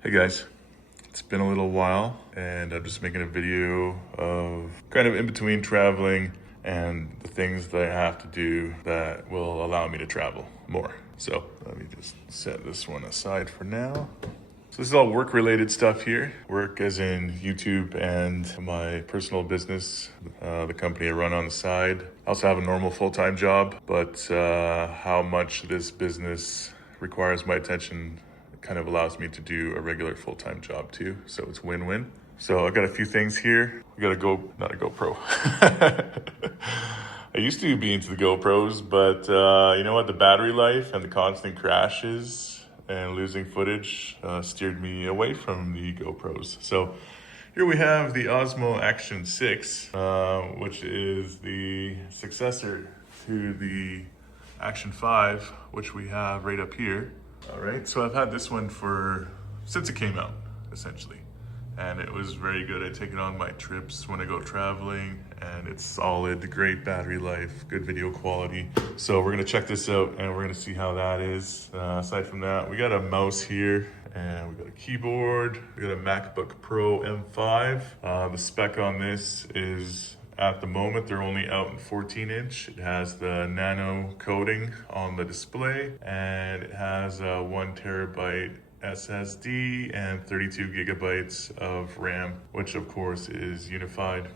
Hey guys, it's been a little while and I'm just making a video of kind of in between traveling and the things that I have to do that will allow me to travel more. So let me just set this one aside for now. So this is all work related stuff here. Work as in YouTube and my personal business, the company I run on the side. I also have a normal full-time job, but how much this business requires my attention kind of allows me to do a regular full-time job too. So it's win-win. So I got a few things here. We got not a GoPro. I used to be into the GoPros, but you know what? The battery life and the constant crashes and losing footage steered me away from the GoPros. So here we have the Osmo Action 6, which is the successor to the Action 5, which we have right up here. All right, so I've had this one since it came out, essentially. And it was very good. I take it on my trips when I go traveling, and it's solid, great battery life, good video quality. So we're gonna check this out and we're gonna see how that is. Aside from that, we got a mouse here and we got a keyboard. We got a MacBook Pro M5. The spec on this is, at the moment, they're only out in 14-inch. It has the nano coating on the display, and it has a 1 terabyte SSD and 32 gigabytes of RAM, which of course is unified.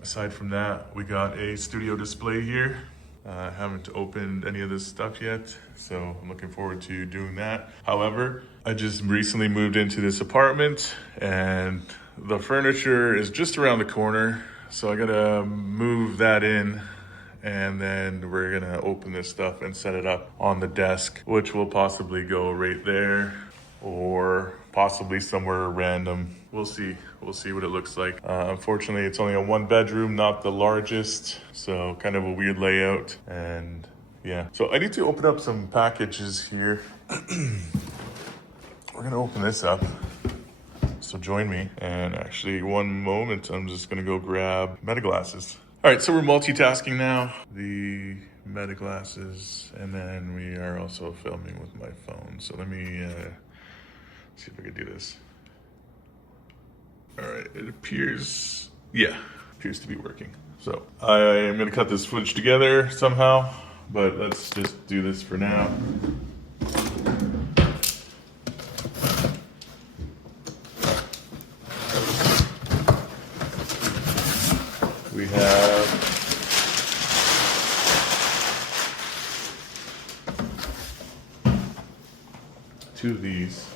Aside from that, we got a studio display here. I haven't opened any of this stuff yet, so I'm looking forward to doing that. However, I just recently moved into this apartment and the furniture is just around the corner. So I gotta move that in, and then we're gonna open this stuff and set it up on the desk, which will possibly go right there or possibly somewhere random. We'll see what it looks like. Unfortunately, it's only a 1-bedroom, not the largest, so kind of a weird layout. And yeah, so I need to open up some packages here. We're gonna open this up. So join me, and actually one moment, I'm just gonna go grab Meta glasses. All right, so we're multitasking now. The Meta glasses, and then we are also filming with my phone. So let me see if I can do this. All right, it appears to be working. So I am gonna cut this footage together somehow, but let's just do this for now. We have two of these,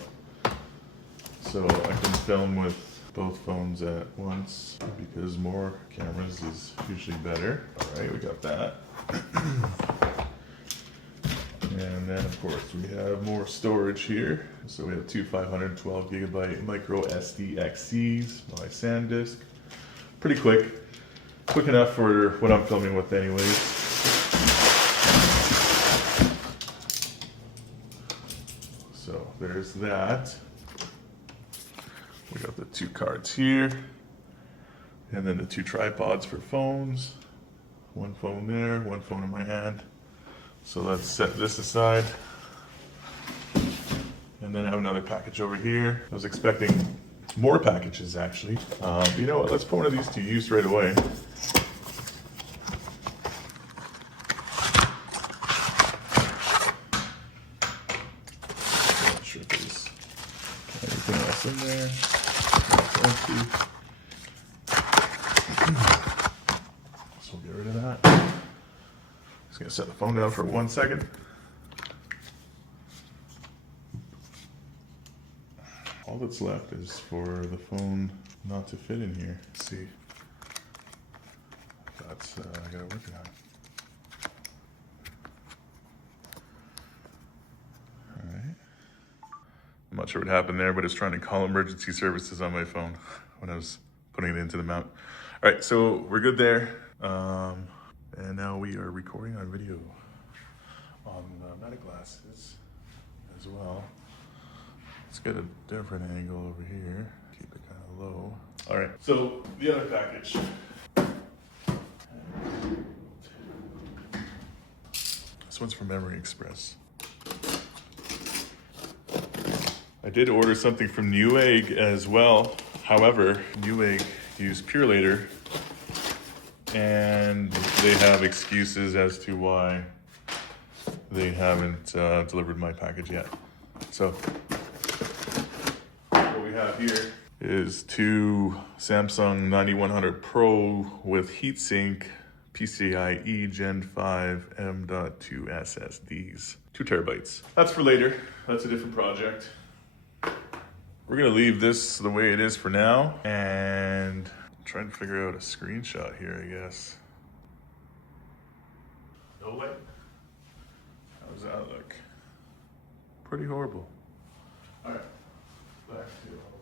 so I can film with both phones at once because more cameras is usually better. All right, we got that. And then of course we have more storage here. So we have two 512 gigabyte micro SD XCs by SanDisk. Pretty quick enough for what I'm filming with anyways. So there's that. We got the two cards here, and then the two tripods for phones. One phone there, one phone in my hand. So let's set this aside. And then I have another package over here. I was expecting more packages actually. You know what, let's put one of these to use right away. Not sure if there's anything else in there. It's empty. So we'll get rid of that. Just gonna set the phone down for 1 second. All that's left is for the phone not to fit in here. Let's see. That's I gotta work it on. All right. I'm not sure what happened there, but it's trying to call emergency services on my phone when I was putting it into the mount. All right, so we're good there. And now we are recording our video on Meta glasses as well. Let's get a different angle over here. Keep it kind of low. All right, so the other package. This one's from Memory Express. I did order something from Newegg as well. However, Newegg use Purelator, and they have excuses as to why they haven't delivered my package yet. So what we have here is two Samsung 9100 Pro with heatsink PCIe Gen 5 M.2 SSDs, 2 terabytes. That's for later. That's a different project. We're gonna leave this the way it is for now and try and figure out a screenshot here, I guess. No way. How does that look? Pretty horrible. All right, back to